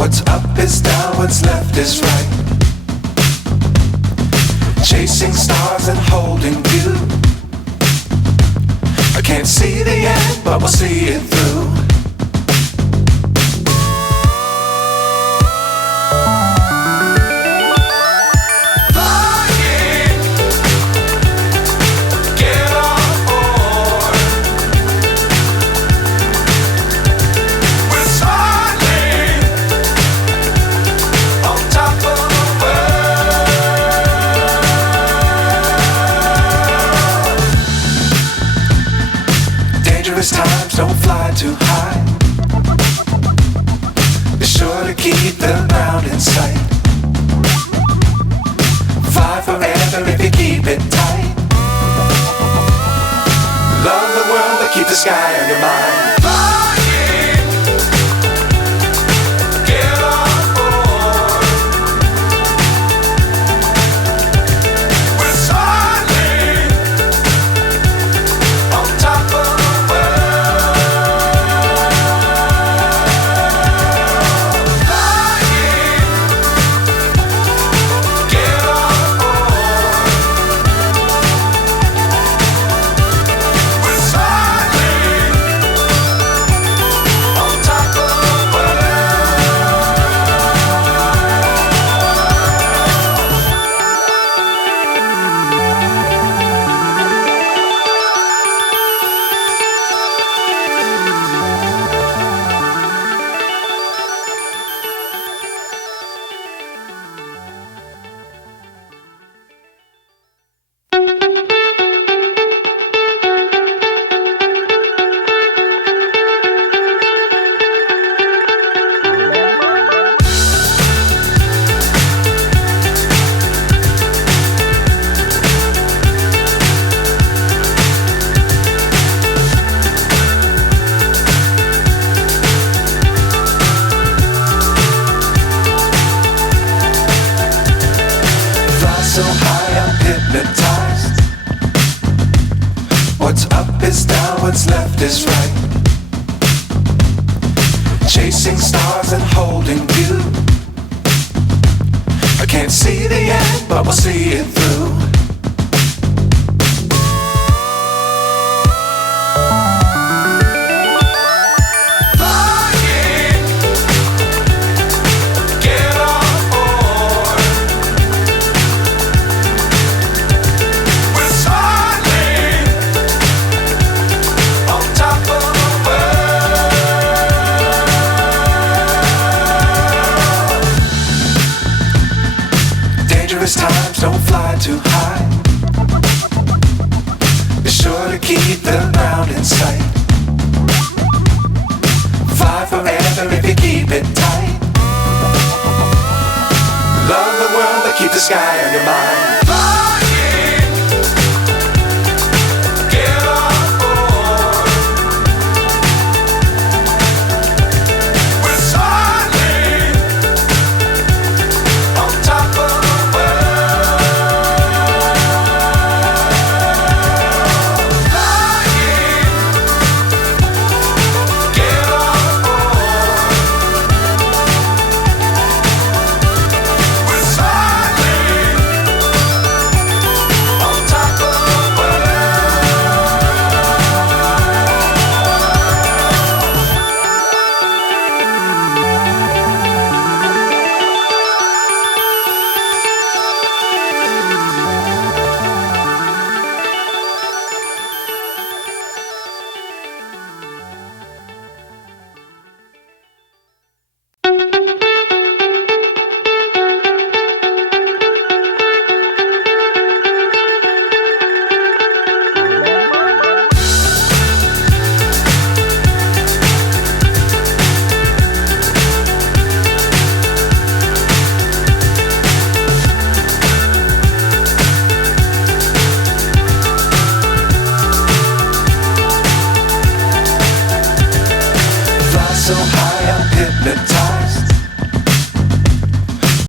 What's up is down, what's left is right. Chasing stars and holding you. I can't see the end, but we'll see it through. Times don't fly too high. Be sure to keep the ground in sight. Fly forever if you keep it tight. Love the world but keep the sky on your mind. So high I'm hypnotized. What's up is down, what's left is right. Chasing stars and holding you. I can't see the end, but we'll see it through. Times don't fly too high. Be sure to keep the ground in sight. Fly forever if you keep it tight. Love the world but keep the sky on your mind. So high I'm hypnotized.